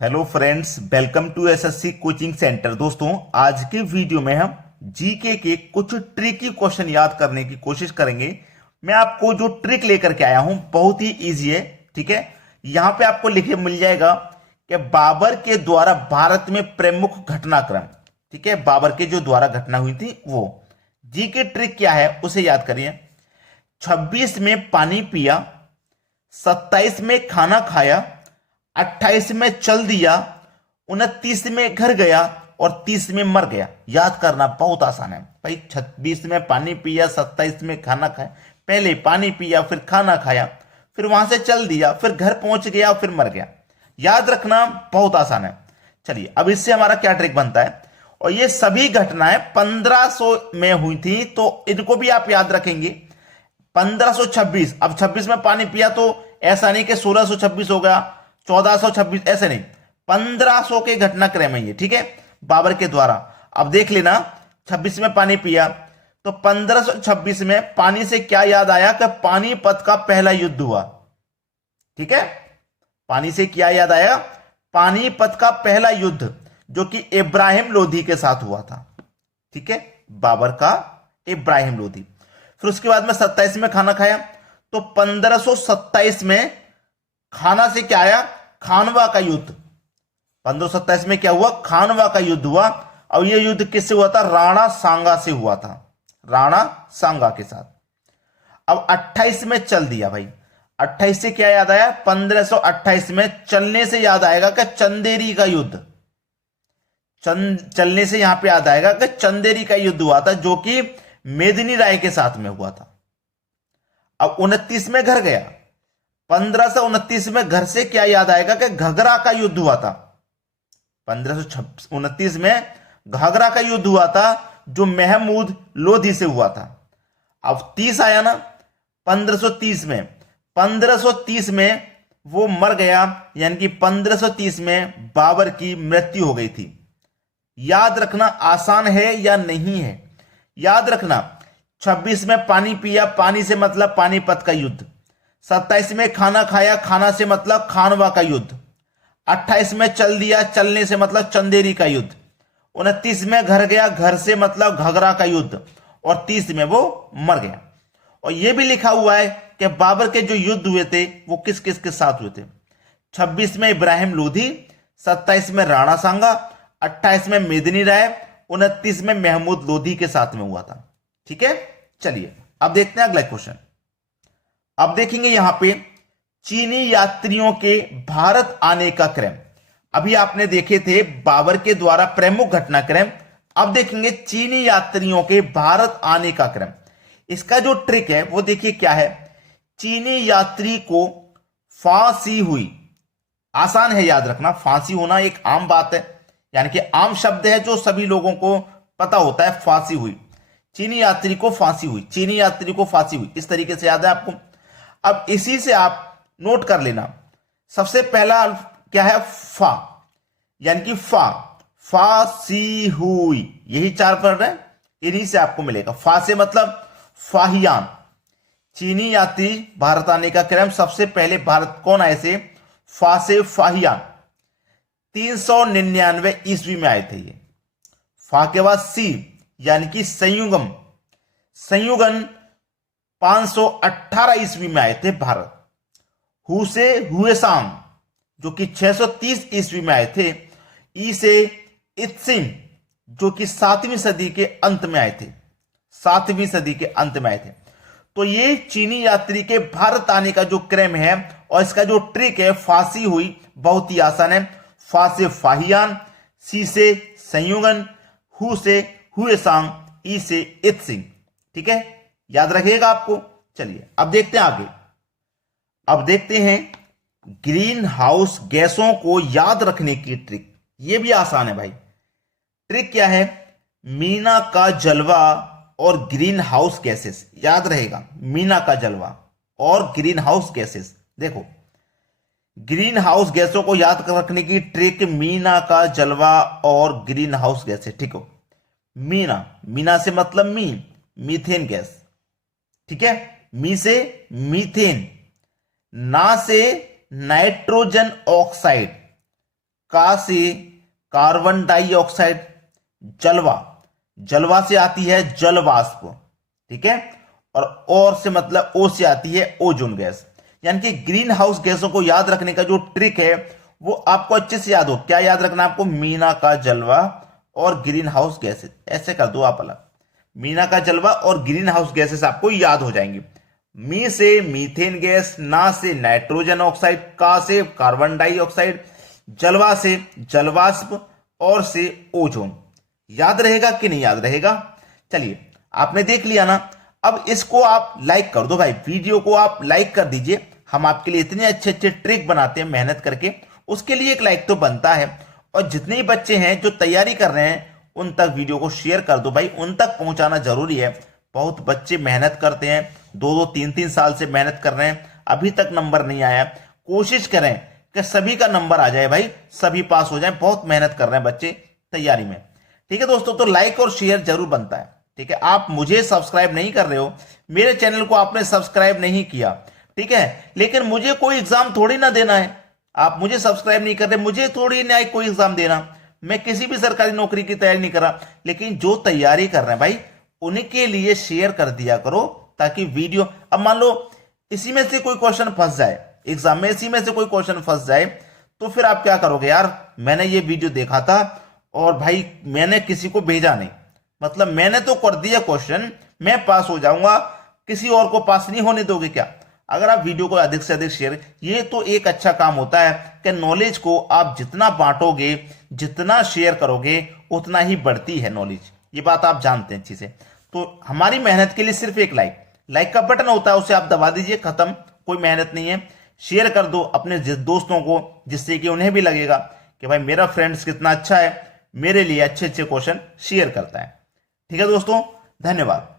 Hello friends, welcome to SSC coaching centre. दोस्तों, आज के वीडियो में हम जीके के कुछ ट्रिकी क्वेश्चन याद करने की कोशिश करेंगे। मैं आपको जो ट्रिक लेकर के आया हूं बहुत ही इजी है। ठीक है, यहां पे आपको लिखे मिल जाएगा कि बाबर के द्वारा भारत में प्रमुख घटनाक्रम। ठीक है, बाबर के जो द्वारा घटना हुई थी वो। जी की ट्रिक क्या है उसे याद करिए। 26 में पानी पिया, 27 में खाना खाया, 28 में चल दिया, 29 में घर गया और 30 में मर गया। याद करना बहुत आसान है भाई। 26 में पानी पिया, 27 में खाना खाया। पहले पानी पिया, फिर खाना खाया, फिर वहां से चल दिया, फिर घर पहुंच गया, फिर मर गया। याद रखना बहुत आसान है। चलिए, अब इससे हमारा क्या ट्रिक बनता है। और ये सभी घटनाएं 1500 में हुई थी, तो इनको भी आप याद रखेंगे। 1526, अब 26 में पानी पिया तो ऐसा नहीं कि 1626 हो गया, 1426, ऐसे नहीं। 1500 के घटनाक्रम है ये। ठीक है, बाबर के द्वारा। अब देख लेना, 26 में पानी पिया तो 1526 में पानी से क्या याद आया कि पानीपत का पहला युद्ध हुआ। ठीक है, पानी से क्या याद आया? पानीपत का पहला युद्ध जो कि इब्राहिम लोधी के साथ हुआ था। ठीक है, बाबर का इब्राहिम लोधी। फिर उसके बाद में 27 में खाना खाया तो 1527 में खाना से क्या आया? खानवा का युद्ध। 1527 में क्या हुआ? खानवा का युद्ध हुआ। और यह युद्ध किससे हुआ था? राणा सांगा से हुआ था, राणा सांगा के साथ। अब 28 में चल दिया भाई। 28 से क्या याद आया? 1528 में चलने से याद आएगा कि चंदेरी का युद्ध। चलने से यहां पे याद आएगा कि चंदेरी का युद्ध हुआ था जो कि मेदिनी राय के साथ में हुआ था। अब 29 में घर गया। 1529 में घर से क्या याद आएगा कि घाघरा का युद्ध हुआ था। 1529 में घाघरा का युद्ध हुआ था जो महमूद लोधी से हुआ था। अब 30 आया ना, 1530 में। 1530 में वो मर गया, यानी कि 1530 में बाबर की मृत्यु हो गई थी। याद रखना आसान है या नहीं है? याद रखना, 26 में पानी पिया, पानी से मतलब पानीपत का युद्ध। 27 में खाना खाया, खाना से मतलब खानवा का युद्ध। 28 में चल दिया, चलने से मतलब चंदेरी का युद्ध। 29 में घर गया, घर से मतलब घाघरा का युद्ध। और 30 में वो मर गया। और यह भी लिखा हुआ है कि बाबर के जो युद्ध हुए थे वो किस किस के साथ हुए थे। 26 में इब्राहिम लोधी, 27 में राणा सांगा, 28 में मेदिनी राय, 29 में महमूद लोधी के साथ में हुआ था। ठीक है, चलिए अब देखते हैं अगला क्वेश्चन। अब देखेंगे यहां पे चीनी यात्रियों के भारत आने का क्रम। अभी आपने देखे थे बाबर के द्वारा प्रमुख घटनाक्रम। अब देखेंगे चीनी यात्रियों के भारत आने का क्रम। इसका जो ट्रिक है वो देखिए क्या है। चीनी यात्री को फांसी हुई। आसान है याद रखना, फांसी होना एक आम बात है, यानी कि आम शब्द है जो सभी लोगों को पता होता है। फांसी हुई, चीनी यात्री को फांसी हुई, चीनी यात्री को फांसी हुई, इस तरीके से याद है आपको। अब इसी से आप नोट कर लेना। सबसे पहला क्या है? फा, यानी कि फांसी हुई। यही 4 वर्ड है, इन्हीं से आपको मिलेगा। फा से मतलब फाहियान। चीनी यात्री भारत आने का क्रम, सबसे पहले भारत कौन आए थे? फा से फाहियान। 399 ईस्वी में आए थे ये। फा के बाद सी यानी कि संयुगम, संयुगन 518 ईस्वी में आए थे भारत। हु से हुएसांग जो कि 630 ईस्वी में आए थे। ई से इत्सिंग जो कि 7वीं सदी के अंत में आए थे, 7वीं सदी के अंत में आए थे। तो ये चीनी यात्री के भारत आने का जो क्रम है और इसका जो ट्रिक है, फांसी हुई, बहुत ही आसान है। फा से फाहियान, सी से संयुगन, हु से हुएसांग, ई से इत्सिंग। ठीक है, याद रखिएगा आपको। चलिए अब देखते हैं आगे। अब देखते हैं ग्रीन हाउस गैसों को याद रखने की ट्रिक। यह भी आसान है भाई। ट्रिक क्या है? मीना का जलवा और ग्रीन हाउस गैसेस। याद रहेगा, मीना का जलवा और ग्रीन हाउस गैसेस। देखो, ग्रीन हाउस गैसों को याद रखने की ट्रिक मीना का जलवा और ग्रीन हाउस गैसेस। ठीक हो, मीना, मीना से मतलब मीथेन गैस। ठीक है, मी से मीथेन, ना से नाइट्रोजन ऑक्साइड, का से कार्बन डाइऑक्साइड, जलवा, जलवा से आती है जल वाष्प, ठीक है, और से मतलब ओ से आती है ओजोन गैस। यानी कि ग्रीन हाउस गैसों को याद रखने का जो ट्रिक है वो आपको अच्छे से याद हो। क्या याद रखना आपको? मीना का जलवा और ग्रीन हाउस गैसेस, ऐसे कर दो आप अलग। मीना का जलवा और ग्रीन हाउस गैसेस आपको याद हो जाएंगे। मी से मीथेन गैस, ना से नाइट्रोजन ऑक्साइड, का से कार्बन डाइऑक्साइड, जलवा से जलवाष्प और से ओजोन। याद रहेगा कि नहीं याद रहेगा? चलिए, आपने देख लिया ना। अब इसको आप लाइक कर दो भाई, वीडियो को आप लाइक कर दीजिए। हम आपके लिए इतने अच्छे अच्छे ट्रिक बनाते हैं मेहनत करके, उसके लिए एक लाइक तो बनता है। और जितने बच्चे हैं जो तैयारी कर रहे हैं उन तक वीडियो को शेयर कर दो भाई, उन तक पहुंचाना जरूरी है। बहुत बच्चे मेहनत करते हैं, 2-2 3-3 साल से मेहनत कर रहे हैं, अभी तक नंबर नहीं आया। कोशिश करें कि सभी का नंबर आ जाए भाई, सभी पास हो जाए। बहुत मेहनत कर रहे हैं बच्चे तैयारी में, ठीक है दोस्तों। तो लाइक और शेयर जरूर बनता है, ठीक है। आप मुझे सब्सक्राइब नहीं कर रहे हो, मेरे चैनल को आपने सब्सक्राइब नहीं किया, ठीक है, लेकिन मुझे कोई एग्जाम थोड़ी ना देना है। आप मुझे सब्सक्राइब नहीं कर रहे, मुझे थोड़ी ना कोई एग्जाम देना। मैं किसी भी सरकारी नौकरी की तैयारी नहीं कर रहा, लेकिन जो तैयारी कर रहे हैं भाई उनके लिए शेयर कर दिया करो, ताकि वीडियो, अब मान लो इसी में से कोई क्वेश्चन फंस जाए एग्जाम में, इसी में से कोई क्वेश्चन फंस जाए, तो फिर आप क्या करोगे? यार मैंने ये वीडियो देखा था और भाई मैंने किसी को भेजा नहीं, मतलब मैंने तो कर दिया क्वेश्चन, मैं पास हो जाऊंगा, किसी और को पास नहीं होने दोगे क्या? अगर आप वीडियो को अधिक से अधिक शेयर, ये तो एक अच्छा काम होता है कि नॉलेज को आप जितना बांटोगे, जितना शेयर करोगे, उतना ही बढ़ती है नॉलेज। ये बात आप जानते हैं अच्छी से। तो हमारी मेहनत के लिए सिर्फ एक लाइक, लाइक का बटन होता है, उसे आप दबा दीजिए, खत्म, कोई मेहनत नहीं है। शेयर कर दो अपने दोस्तों को, जिससे कि उन्हें भी लगेगा कि भाई मेरा फ्रेंड्स कितना अच्छा है, मेरे लिए अच्छे अच्छे क्वेश्चन शेयर करता है। ठीक है दोस्तों, धन्यवाद।